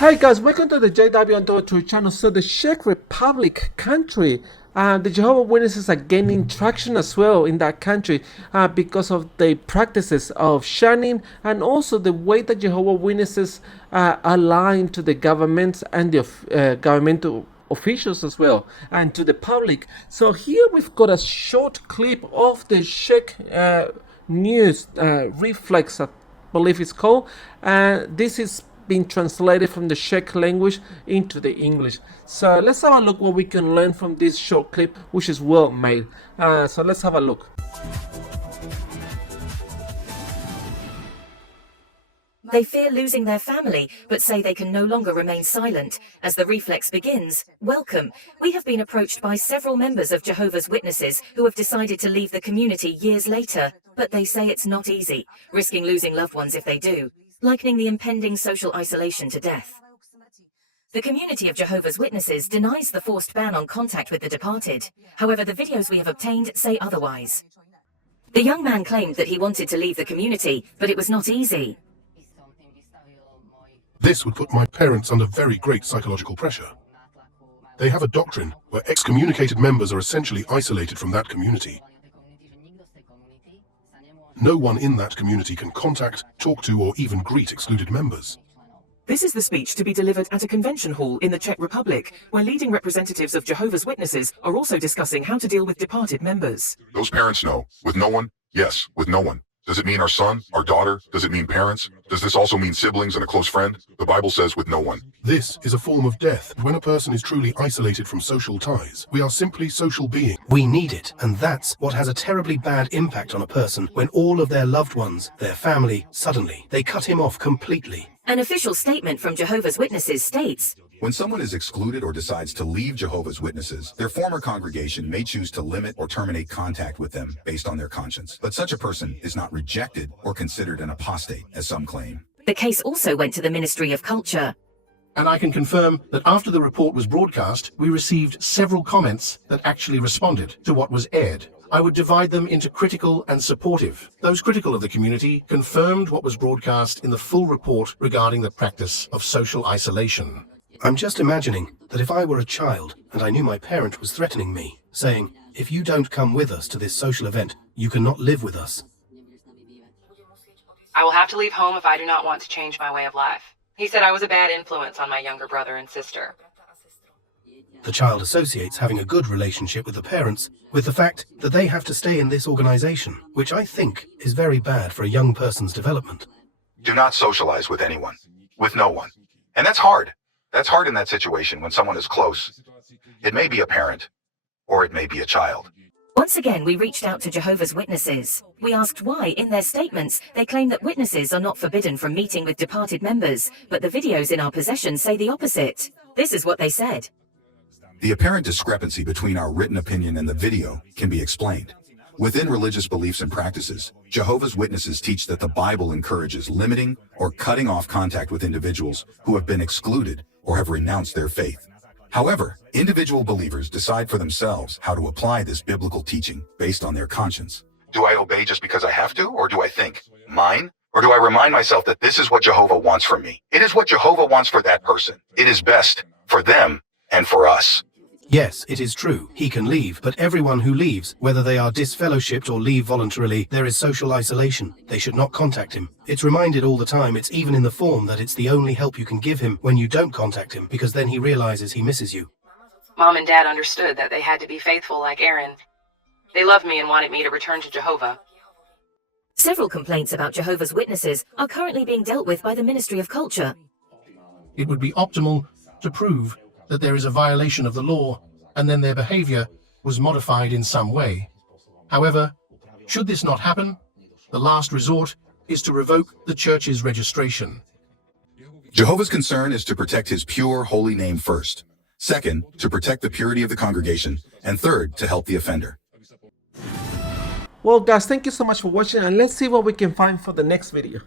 Hi guys, welcome to the JW and Doctrine channel. So the Czech Republic country, the Jehovah Witnesses are gaining traction as well in that country because of the practices of shunning and also the way that Jehovah Witnesses align to the governments and the governmental officials as well and to the public. So here we've got a short clip of the Czech news, Reflex I believe it's called. This is being translated from the Czech language into the English. So let's have a look what we can learn from this short clip, which is well made. So let's have a look. They fear losing their family, but say they can no longer remain silent. As the Reflex begins, welcome. We have been approached by several members of Jehovah's Witnesses who have decided to leave the community years later, but they say it's not easy, risking losing loved ones if they do, likening the impending social isolation to death. The community of Jehovah's Witnesses denies the forced ban on contact with the departed. However, the videos we have obtained say otherwise. The young man claimed that he wanted to leave the community, but it was not easy. This would put my parents under very great psychological pressure. They have a doctrine where excommunicated members are essentially isolated from that community. No one in that community can contact, talk to, or even greet excluded members. This is the speech to be delivered at a convention hall in the Czech Republic, where leading representatives of Jehovah's Witnesses are also discussing how to deal with departed members. Those parents know. With no one? Yes, with no one. Does it mean our son, our daughter? Does it mean parents? Does this also mean siblings and a close friend? The Bible says with no one. This is a form of death. When a person is truly isolated from social ties, we are simply social beings. We need it, and that's what has a terribly bad impact on a person when all of their loved ones, their family, suddenly, they cut him off completely. An official statement from Jehovah's Witnesses states, when someone is excluded or decides to leave Jehovah's Witnesses, their former congregation may choose to limit or terminate contact with them based on their conscience. But such a person is not rejected or considered an apostate, as some claim. The case also went to the Ministry of Culture. And I can confirm that after the report was broadcast, we received several comments that actually responded to what was aired. I would divide them into critical and supportive. Those critical of the community confirmed what was broadcast in the full report regarding the practice of social isolation. I'm just imagining that if I were a child and I knew my parent was threatening me, saying, if you don't come with us to this social event, you cannot live with us. I will have to leave home if I do not want to change my way of life. He said I was a bad influence on my younger brother and sister. The child associates having a good relationship with the parents with the fact that they have to stay in this organization, which I think is very bad for a young person's development. Do not socialize with anyone, with no one. And that's hard. That's hard in that situation when someone is close. It may be a parent, or it may be a child. Once again, we reached out to Jehovah's Witnesses. We asked why, in their statements, they claim that witnesses are not forbidden from meeting with departed members, but the videos in our possession say the opposite. This is what they said. The apparent discrepancy between our written opinion and the video can be explained. Within religious beliefs and practices, Jehovah's Witnesses teach that the Bible encourages limiting or cutting off contact with individuals who have been excluded or have renounced their faith. However, individual believers decide for themselves how to apply this biblical teaching based on their conscience. Do I obey just because I have to, or do I think, mine? Or do I remind myself that this is what Jehovah wants for me? It is what Jehovah wants for that person. It is best for them and for us. Yes, it is true. He can leave, but everyone who leaves, whether they are disfellowshipped or leave voluntarily, there is social isolation. They should not contact him. It's reminded all the time, it's even in the form that it's the only help you can give him when you don't contact him, because then he realizes he misses you. Mom and Dad understood that they had to be faithful like Aaron. They loved me and wanted me to return to Jehovah. Several complaints about Jehovah's Witnesses are currently being dealt with by the Ministry of Culture. It would be optimal to prove that there is a violation of the law, and then their behavior was modified in some way. However, should this not happen, the last resort is to revoke the church's registration. Jehovah's concern is to protect his pure, holy name first. Second, to protect the purity of the congregation. And third, to help the offender. Well guys, thank you so much for watching, and let's see what we can find for the next video.